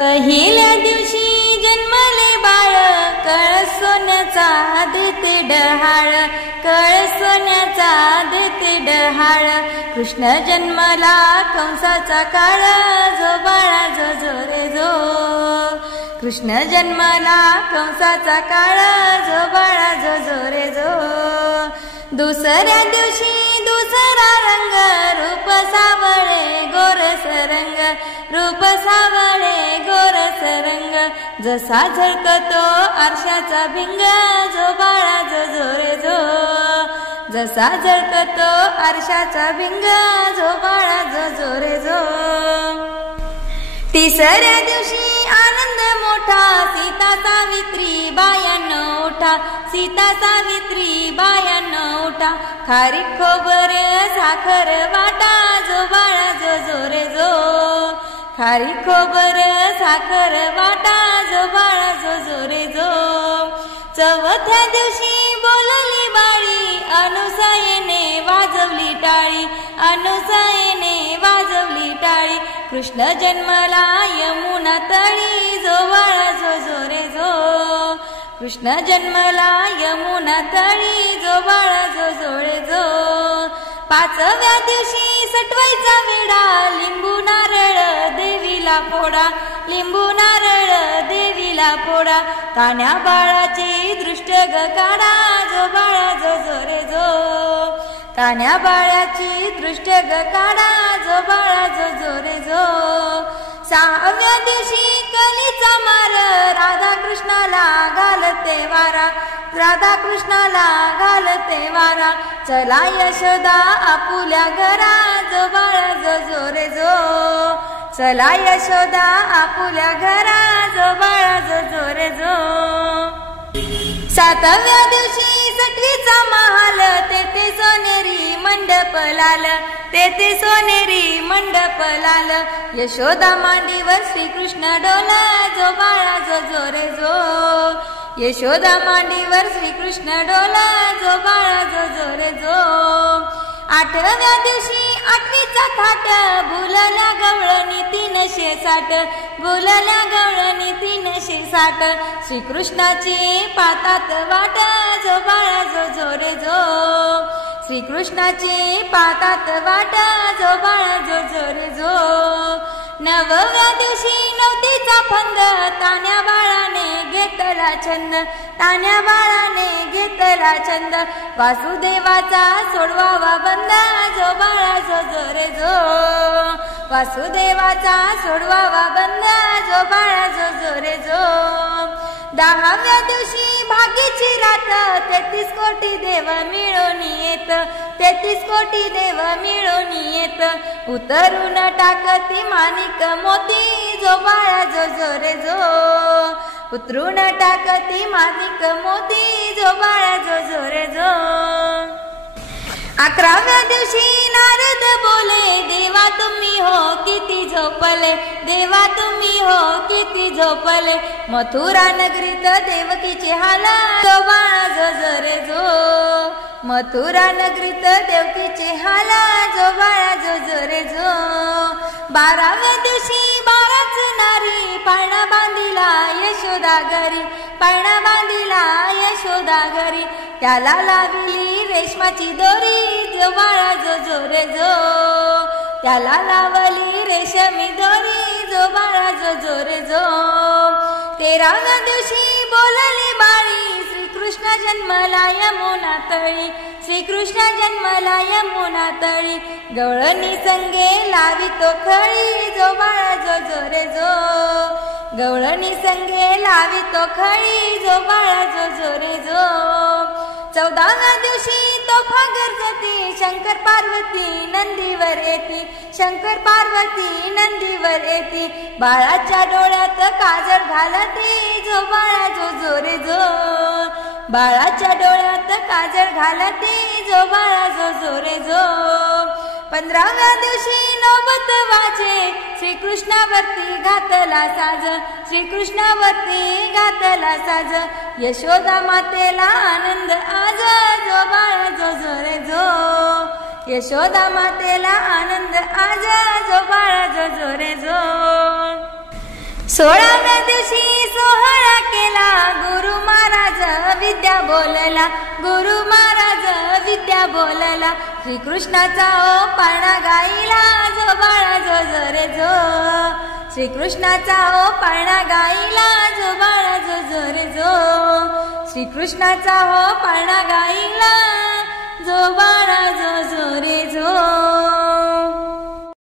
पहिल्या दिवशी जन्मले बाळ, कळस सोन्याचा देते डहाळ, कळस सोन्याचा देते डहाळ. कृष्ण जन्मला कंसाचा काळ, जो बाळा जो जो रे जो. कृष्ण जन्मला कंसाचा काळ, जो बाळा जो जो रे जो. दुसऱ्या दिवशी दुसरा रंग, रूप सावळे गोरस रंग, रूप सावळे गोरस रंग. जसा झळकतो आरशाचा भिंग, जो बाळा जो जो रे जो. जसा झळकतो आरशाचा भिंग, जो बाळा जो जो रे जो. तिसऱ्या दिवशी आनंद मोठा, सीता सावित्री बायानो उठा, सीता सावित्री बायानो उठा. खारी खोबर साखर वाटा, जो बाळा जो जो रे जो. खारी खोबर साखर वाटा, जो बाळा जो जो रे जो. चौथ्या दिवशी बोलली बाळी, अनुसयेने वाजवली टाळी, अनुसयेने वाजवली टाळी. कृष्ण जन्मला यमुना तळी, जो बाळा जो जो रे जो. कृष्ण जन्मला यमुना तळी, जो बाळा जो जो रे जो. पाचव्या दिवशी सटवायचा वेडा, लिंबू नारळ देवीला फोडा, लिंबू नारळ देवीला फोडा. कान्या बाळाची दृष्ट ग काढा, जो बाळा जो जो रे जो. कान्या बाळाची दृष्ट ग काढा, जो बाळा जो जो रे जो. सहाव्या दिवशी कलीचा मार, राधा कृष्णाला घालते वारा, राधा कृष्णाला घालते वारा. चला यशोदा आपुल्या घरा, जो बाळा जो जो रे जो. चला यशोदा आपुल्या घरा, जो बाळा जो जो रे जो. सातव्या दिवशी सटवीचा महाल, तेथे सोनेरी मंडप लाल, तेथे सोनेरी मंडप लाल. यशोदा मांडीवर श्रीकृष्ण डोला, जो बाळा जो जो रे जो. यशोदा मांडीवर श्रीकृष्ण डोला, जो बाळा जो जो रे जो. आठव्या दिवशी आठवीचा थाट, भुलल्या गवळणी 360, भुलल्या गवळणी 360. श्रीकृष्णाची पातात वाट, जो बाळा जो जो रे जो. श्रीकृष्णाची पातात वाट, जो बाळा जो जो रे जो. नवव्या दिवशी नवतीचा फंद, तान्या बाळाने घेतला छंद, तान्या बाळाने घेतला छंद. वासुदेवाचा सोडवावा बंद, जो बाळा जो जो रे जो. वासुदेवाचा सोडवावा बंद, जो बाळा जो जो रे जो. दहाव्या दिवशी भाग्याची रात, 33 कोटी देव मिळून येत, 33 कोटी देव मिळून येत. उतरून टाकती माणिक मोती, जो बाळा जो जो रे जो. उतरून टाकती माणिक मोती, जो बाळा जो जो रे जो. 11व्या दिवशी नारद बोले, देवा तुम्ही हो किती झोपले, देवा तुम्ही हो किती झोपले. मथुरा नगरीत देवकीचे हाल, जो बाळा जो जो रे जो. मथुरा नगरीत देवकीचे हाल, जो बाळा जो जो रे जो. 12व्या दिवशी 12च नारी, पाळणा बांधिला यशोदा घरी, पाळणा बांधिला यशोदा घरी. त्याला लावली रेशमाची दोरी, जो बाळा जो जो रे जो. त्याला लावली रेशमी दोरी, जो बाळा जो जो रे जो. 13व्या दिवशी बोलली बाळी, श्रीकृष्ण जन्मला यमुना तळी, श्रीकृष्ण जन्मला यमुना तळी. गवळणी संगे लावितो खळी, जो बाळा जो जो रे जो. गवळणी संगे लावितो खळी, जो बाळा जो जो रे जो. 14व्या दिवशी तोफा गरजती, शंकर पार्वती नंदीवर येती, शंकर पार्वती नंदीवर येती. बाळाच्या डोळ्यात काजळ घालती, जो बाळा जो जो रे जो. बाळाच्या डोळ्यात काजळ घालती, जो बाळा जो जो रे जो. 15व्या दिवशी नौबत वाजे, श्रीकृष्णावरती घातला साज, श्रीकृष्णावरती घातला साज. यशोदा मातेला आनंद आज, जो बाळा जो जो रे जो. यशोदा मातेला आनंद आज, जो बाळा जो जो रे जो. 16व्या दिवशी सोहळा केला, गुरु महाराज विद्या बोलला, गुरु महाराज विद्या बोलला. श्रीकृष्णाचा ओ पाळणा गाईला, जो बाळा जो जो रे जो. श्रीकृष्णाचा ओ पाळणा गाईला, जो बाळा जो जो रे जो. श्रीकृष्णाचा हो पाळणा गाईला, जो बाळा जो जो रे जो.